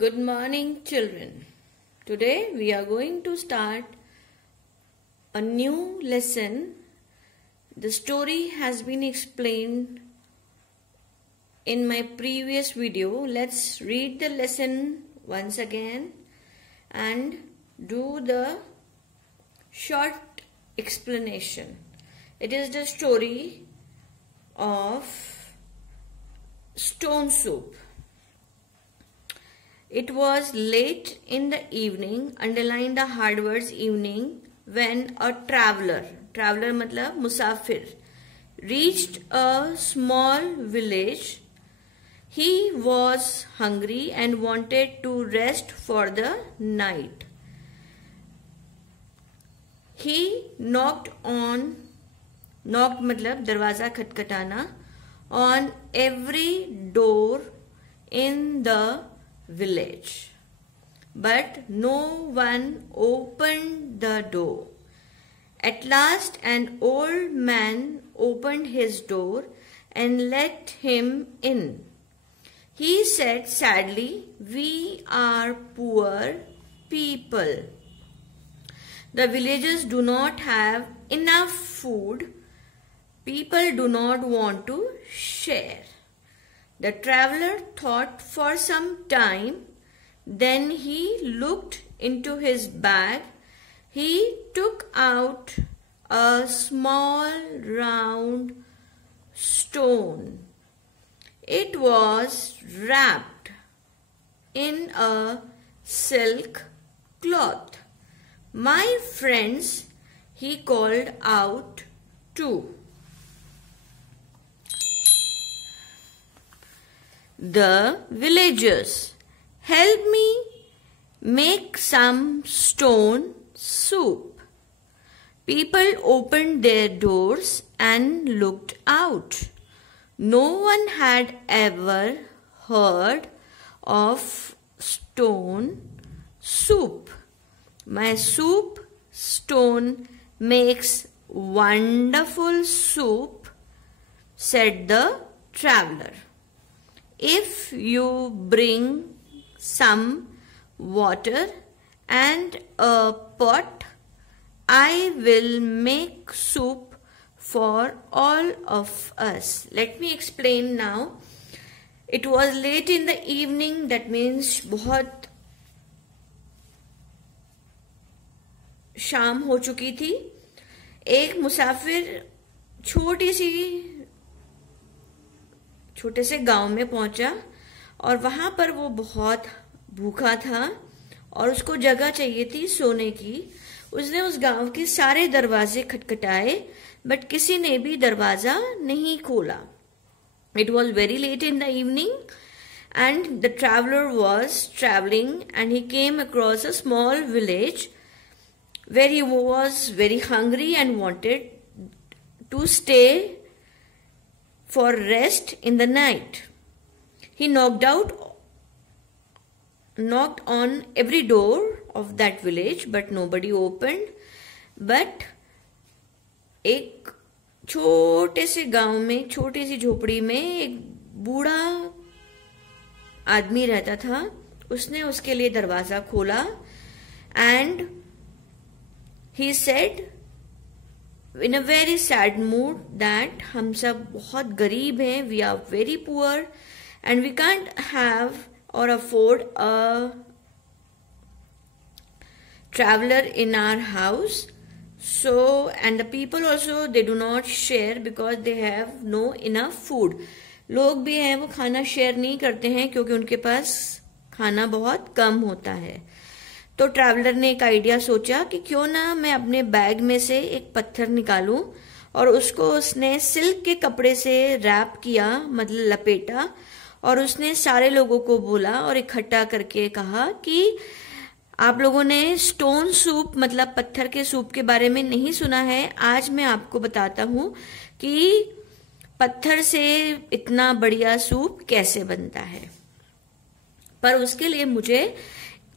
Good morning, children. Today we are going to start a new lesson. The story has been explained in my previous video. Let's read the lesson once again and do the short explanation. It is the story of stone soup. It was late in the evening, underline the hard words evening, when a traveler मतलब मुसाफिर, reached a small village. He was hungry and wanted to rest for the night. He knocked मतलब दरवाजा खटखटाना, on every door in the village, but no one opened the door. At last an old man opened his door and let him in. He said sadly, "We are poor people. The villagers do not have enough food. People do not want to share." The traveler thought for some time. Then he looked into his bag. He took out a small round stone. It was wrapped in a silk cloth. "My friends," he called out to the villagers, "help me make some stone soup." People opened their doors and looked out. No one had ever heard of stone soup. "My soup stone makes wonderful soup," said the traveler. "If you bring some water and a pot, I will make soup for all of us." Let me explain now. It was late in the evening. That means बहुत शाम हो चुकी थी. एक मुसाफिर छोटे से गांव में पहुंचा और वहां पर वो बहुत भूखा था और उसको जगह चाहिए थी सोने की. उसने उस गांव के सारे दरवाजे खटखटाए, बट किसी ने भी दरवाजा नहीं खोला. It was very late in the evening and the traveler was traveling and he came across a small village where he was very hungry and wanted to stay for rest in the night. He knocked on every door of that village, but nobody opened. But एक छोटे से गांव में, छोटी सी झोपड़ी में एक बूढ़ा आदमी रहता था. उसने उसके लिए दरवाजा खोला and he said in a very sad mood that हम सब बहुत गरीब हैं, we are very poor and we can't have or afford a traveler in our house. So, and the people also, they do not share because they have no enough food. लोग भी हैं वो खाना शेयर नहीं करते हैं क्योंकि उनके पास खाना बहुत कम होता है. तो ट्रैवलर ने एक आइडिया सोचा कि क्यों ना मैं अपने बैग में से एक पत्थर निकालूं, और उसको उसने सिल्क के कपड़े से रैप किया, मतलब लपेटा, और उसने सारे लोगों को बोला और इकट्ठा करके कहा कि आप लोगों ने स्टोन सूप मतलब पत्थर के सूप के बारे में नहीं सुना है. आज मैं आपको बताता हूं कि पत्थर से इतना बढ़िया सूप कैसे बनता है. पर उसके लिए मुझे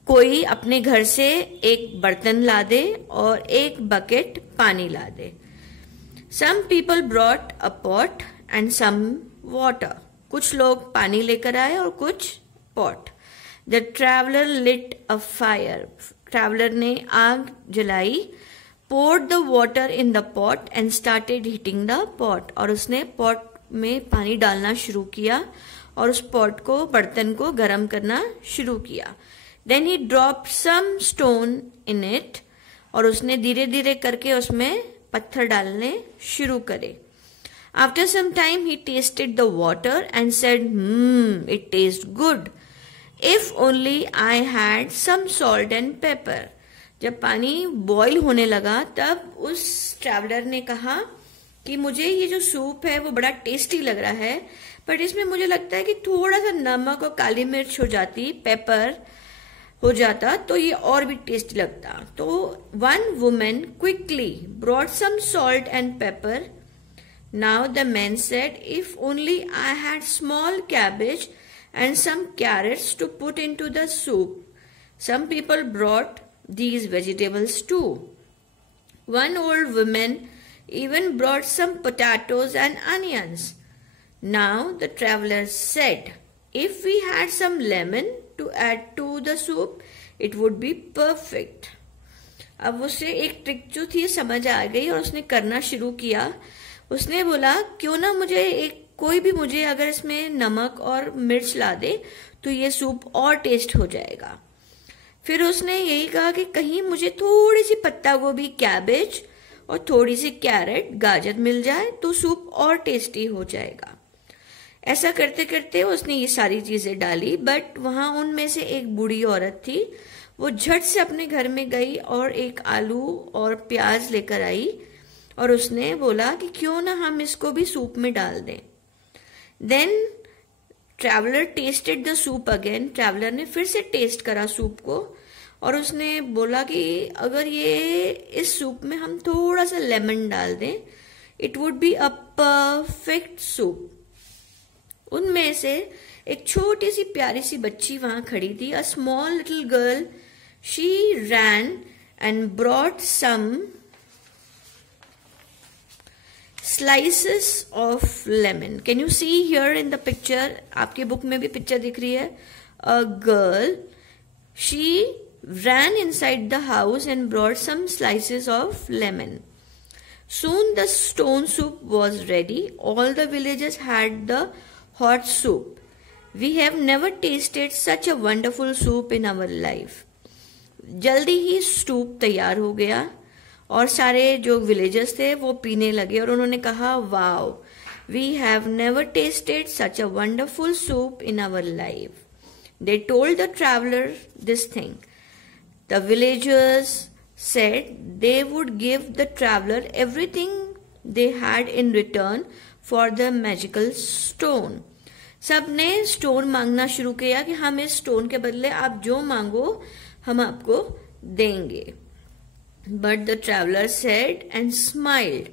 कोई अपने घर से एक बर्तन ला दे और एक बकेट पानी ला दे. Some people brought a pot and some water. कुछ लोग पानी लेकर आए और कुछ pot. The traveller lit a fire, traveller ने आग जलाई, poured the water in the pot and started heating the pot, और उसने पॉट में पानी डालना शुरू किया और उस पॉट को, बर्तन को गर्म करना शुरू किया. Then he dropped some stone in it, और उसने धीरे धीरे करके उसमें पत्थर डालने शुरू करे. After some time he tasted the water and said, it tastes good. If only I had some salt and pepper. जब पानी बॉईल होने लगा तब उस ट्रैवलर ने कहा कि मुझे ये जो सूप है वो बड़ा टेस्टी लग रहा है, बट इसमें मुझे लगता है कि थोड़ा सा नमक और काली मिर्च हो जाती, पेपर हो जाता तो ये और भी टेस्टी लगता. तो one woman quickly brought some salt and pepper. Now the man said, if only I had small cabbage and some carrots to put into the soup. Some people brought these vegetables too. One old woman even brought some potatoes and onions. Now the traveler said, if we had some lemon to add to the soup, it would be perfect. अब उसे एक trick जो थी समझ आ गई और उसने करना शुरू किया. उसने बोला, क्यों ना मुझे अगर इसमें नमक और मिर्च ला दे तो ये सूप और टेस्ट हो जाएगा. फिर उसने यही कहा कि कहीं मुझे थोड़ी सी पत्ता गोभी, कैबेज और थोड़ी सी कैरेट, गाजर मिल जाए तो सूप और टेस्टी हो जाएगा. ऐसा करते करते उसने ये सारी चीजें डाली, बट वहां उनमें से एक बूढ़ी औरत थी. वो झट से अपने घर में गई और एक आलू और प्याज लेकर आई और उसने बोला कि क्यों ना हम इसको भी सूप में डाल दें. Then traveller tasted the soup again. Traveller ने फिर से टेस्ट करा सूप को और उसने बोला कि अगर ये इस सूप में हम थोड़ा सा लेमन डाल दें, it would be a perfect soup. उनमें से एक छोटी सी प्यारी सी बच्ची वहां खड़ी थी. A small little girl, she ran and brought some slices of lemon. Can you see here in the picture? आपके बुक में भी पिक्चर दिख रही है. A girl, she ran inside the house and brought some slices of lemon. Soon the stone soup was ready. All the villagers had the hot soup. We have never tasted such a wonderful soup in our life. जल्दी ही soup तैयार हो गया और सारे जो villagers थे वो पीने लगे और उन्होंने कहा, wow, we have never tasted such a wonderful soup in our life. They told the traveller this thing. The villagers said they would give the traveller everything they had in return for the magical stone. सबने stone मांगना शुरू किया कि हम इस stone के बदले आप जो मांगो हम आपको देंगे. But the traveler said and smiled,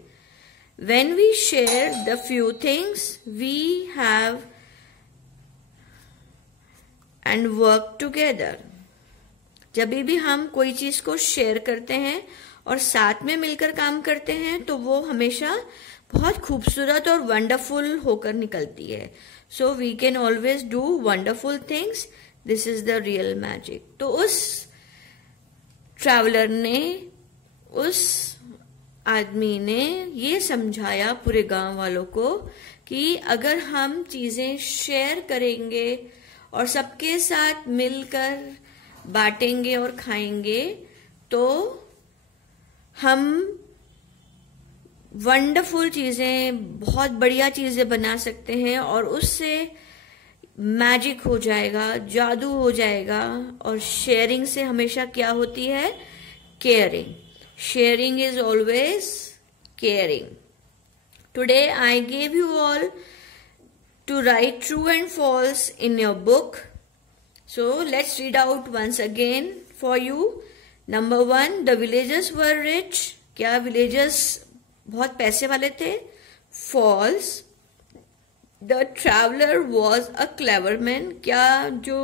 when we share the few things we have and work together. जब भी हम कोई चीज को शेयर करते हैं और साथ में मिलकर काम करते हैं तो वो हमेशा बहुत खूबसूरत और वंडरफुल होकर निकलती है. So we can always do wonderful things. This is the real magic. तो उस ट्रैवलर ने, उस आदमी ने ये समझाया पूरे गांव वालों को कि अगर हम चीजें शेयर करेंगे और सबके साथ मिलकर बांटेंगे और खाएंगे तो हम वंडरफुल चीजें, बहुत बढ़िया चीजें बना सकते हैं और उससे मैजिक हो जाएगा, जादू हो जाएगा. और शेयरिंग से हमेशा क्या होती है? Caring. Sharing is always caring. Today I gave you all to write true and false in your book. So let's read out once again for you. Number 1, the villagers were rich. क्या villagers बहुत पैसे वाले थे? False. The traveler was a clever man. क्या जो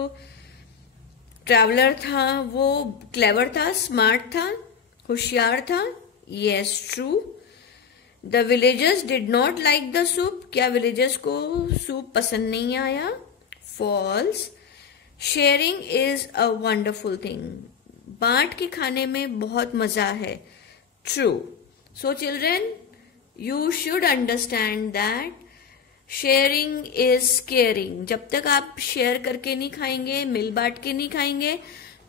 traveler था वो clever था, smart था, होशियार था? Yes, true. The villagers did not like the soup. क्या villagers को सूप पसंद नहीं आया? False. Sharing is a wonderful thing. बांट के खाने में बहुत मजा है. True. So children, you should understand that sharing is caring. जब तक आप शेयर करके नहीं खाएंगे, मिल बांट के नहीं खाएंगे,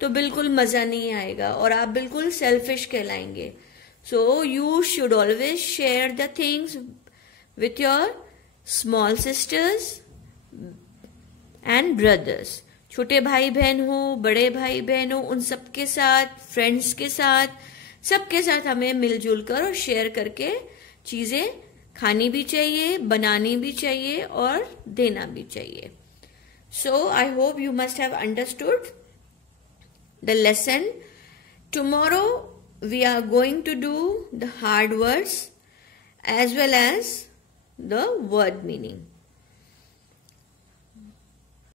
तो बिल्कुल मजा नहीं आएगा और आप बिल्कुल सेल्फिश कहलाएंगे. So you should always share the things with your small sisters and brothers. छोटे भाई बहन हो, बड़े भाई बहन हो, उन सबके साथ, फ्रेंड्स के साथ, सबके साथ हमें मिलजुल कर और शेयर करके चीजें खानी भी चाहिए, बनानी भी चाहिए और देना भी चाहिए. So I hope you must have understood the lesson. Tomorrow we are going to do the hard words as well as the word meaning.